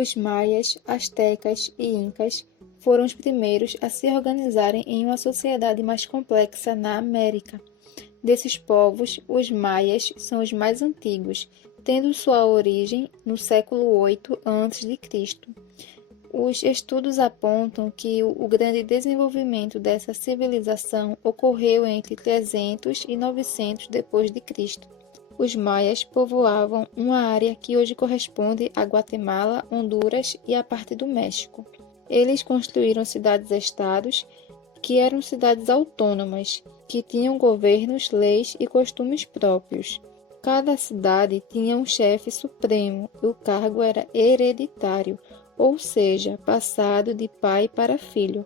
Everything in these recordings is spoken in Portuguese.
Os maias, astecas e incas foram os primeiros a se organizarem em uma sociedade mais complexa na América. Desses povos, os maias são os mais antigos, tendo sua origem no século 8 a.C. Os estudos apontam que o grande desenvolvimento dessa civilização ocorreu entre 300 e 900 depois de Cristo. Os maias povoavam uma área que hoje corresponde a Guatemala, Honduras e a parte do México. Eles construíram cidades-estados, que eram cidades autônomas, que tinham governos, leis e costumes próprios. Cada cidade tinha um chefe supremo e o cargo era hereditário, ou seja, passado de pai para filho.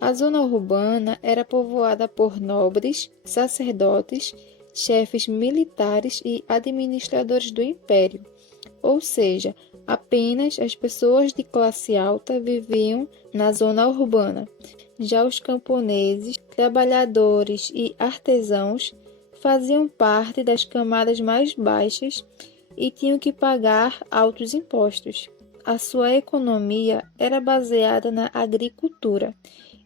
A zona urbana era povoada por nobres, sacerdotes, chefes militares e administradores do império, ou seja, apenas as pessoas de classe alta viviam na zona urbana. Já os camponeses, trabalhadores e artesãos faziam parte das camadas mais baixas e tinham que pagar altos impostos. A sua economia era baseada na agricultura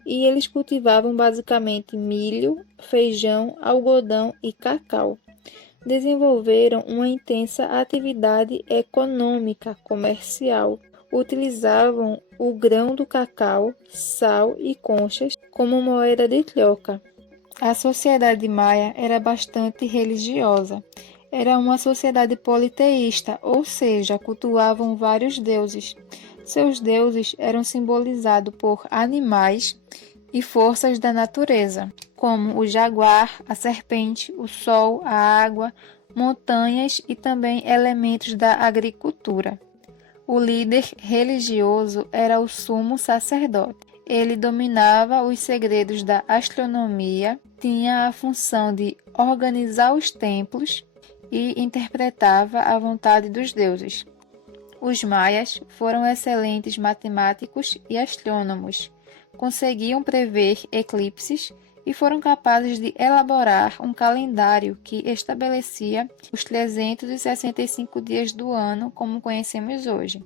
e eles cultivavam basicamente milho, feijão, algodão e cacau. Desenvolveram uma intensa atividade econômica comercial. Utilizavam o grão do cacau, sal e conchas como moeda de troca. A sociedade maia era bastante religiosa. Era uma sociedade politeísta, ou seja, cultuavam vários deuses. Seus deuses eram simbolizados por animais e forças da natureza, como o jaguar, a serpente, o sol, a água, montanhas e também elementos da agricultura. O líder religioso era o sumo sacerdote. Ele dominava os segredos da astronomia, tinha a função de organizar os templos e interpretava a vontade dos deuses. Os maias foram excelentes matemáticos e astrônomos. Conseguiam prever eclipses e foram capazes de elaborar um calendário que estabelecia os 365 dias do ano, como conhecemos hoje.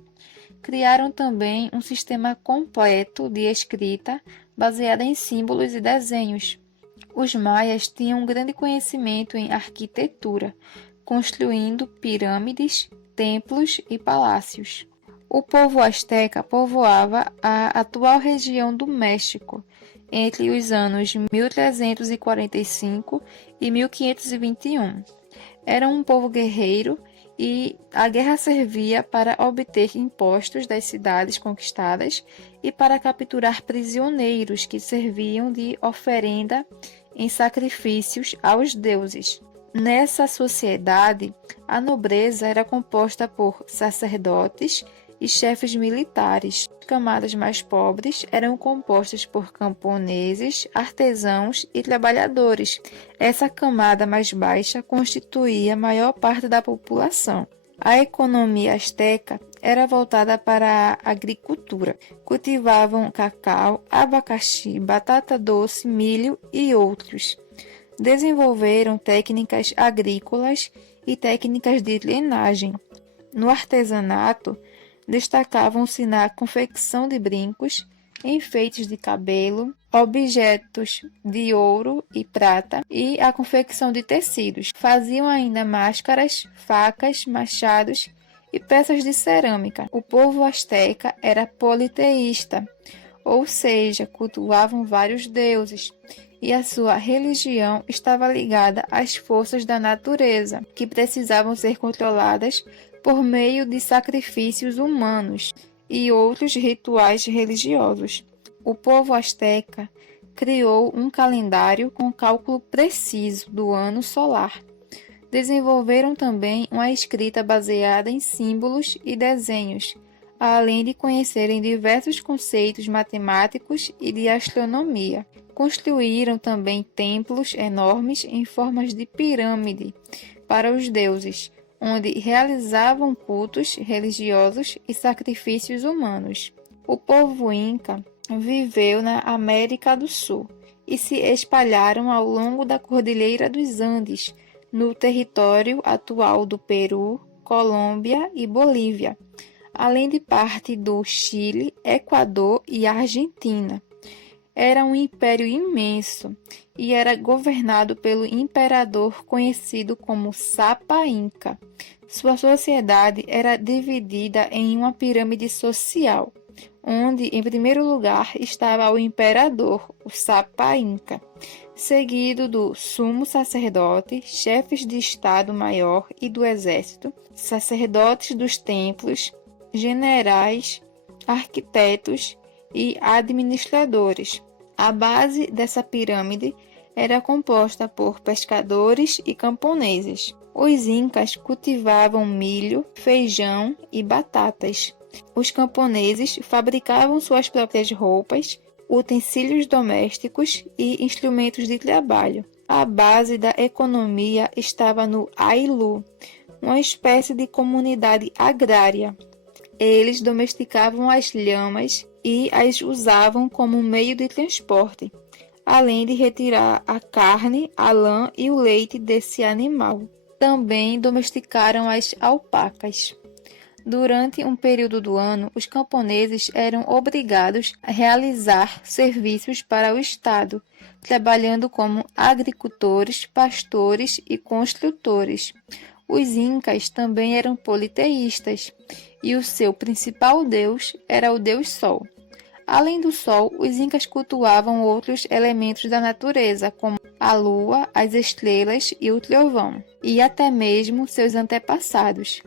Criaram também um sistema completo de escrita baseado em símbolos e desenhos. Os maias tinham um grande conhecimento em arquitetura, construindo pirâmides, templos e palácios. O povo asteca povoava a atual região do México entre os anos 1345 e 1521. Era um povo guerreiro e a guerra servia para obter impostos das cidades conquistadas e para capturar prisioneiros que serviam de oferenda em sacrifícios aos deuses. Nessa sociedade, a nobreza era composta por sacerdotes e chefes militares. As camadas mais pobres eram compostas por camponeses, artesãos e trabalhadores. Essa camada mais baixa constituía a maior parte da população. A economia asteca era voltada para a agricultura. Cultivavam cacau, abacaxi, batata doce, milho e outros. Desenvolveram técnicas agrícolas e técnicas de drenagem. No artesanato, destacavam-se na confecção de brincos, enfeites de cabelo, objetos de ouro e prata e a confecção de tecidos. Faziam ainda máscaras, facas, machados e peças de cerâmica. O povo asteca era politeísta, ou seja, cultuavam vários deuses, e a sua religião estava ligada às forças da natureza, que precisavam ser controladas por meio de sacrifícios humanos e outros rituais religiosos. O povo asteca criou um calendário com cálculo preciso do ano solar. Desenvolveram também uma escrita baseada em símbolos e desenhos, além de conhecerem diversos conceitos matemáticos e de astronomia. Construíram também templos enormes em formas de pirâmide para os deuses, onde realizavam cultos religiosos e sacrifícios humanos. O povo inca viveu na América do Sul e se espalharam ao longo da Cordilheira dos Andes, no território atual do Peru, Colômbia e Bolívia. além de parte do Chile, Equador e Argentina. Era um império imenso e era governado pelo imperador conhecido como Sapa Inca. Sua sociedade era dividida em uma pirâmide social, onde em primeiro lugar estava o imperador, o Sapa Inca, seguido do sumo sacerdote, chefes de Estado-Maior e do exército, sacerdotes dos templos, generais, arquitetos e administradores. A base dessa pirâmide era composta por pescadores e camponeses. Os incas cultivavam milho, feijão e batatas. Os camponeses fabricavam suas próprias roupas, utensílios domésticos e instrumentos de trabalho. A base da economia estava no Ailu, uma espécie de comunidade agrária. Eles domesticavam as lhamas e as usavam como meio de transporte, além de retirar a carne, a lã e o leite desse animal. Também domesticaram as alpacas. Durante um período do ano, os camponeses eram obrigados a realizar serviços para o Estado, trabalhando como agricultores, pastores e construtores. Os incas também eram politeístas, e o seu principal deus era o deus Sol. Além do Sol, os incas cultuavam outros elementos da natureza, como a lua, as estrelas e o trovão, e até mesmo seus antepassados.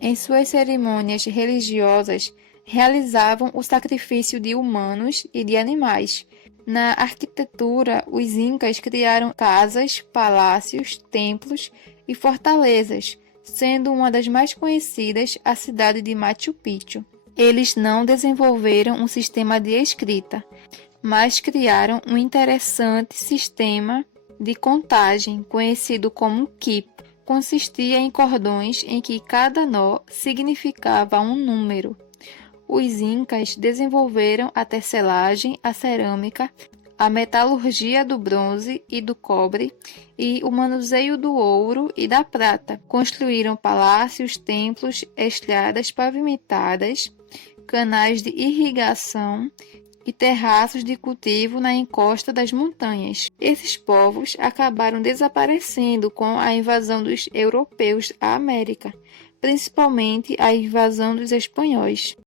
Em suas cerimônias religiosas, realizavam o sacrifício de humanos e de animais. Na arquitetura, os incas criaram casas, palácios, templos e fortalezas, sendo uma das mais conhecidas a cidade de Machu Picchu. Eles não desenvolveram um sistema de escrita, mas criaram um interessante sistema de contagem, conhecido como quipu. Consistia em cordões em que cada nó significava um número. Os incas desenvolveram a tecelagem, a cerâmica, a metalurgia do bronze e do cobre e o manuseio do ouro e da prata. Construíram palácios, templos, estradas pavimentadas, canais de irrigação e terraços de cultivo na encosta das montanhas. Esses povos acabaram desaparecendo com a invasão dos europeus à América, principalmente a invasão dos espanhóis.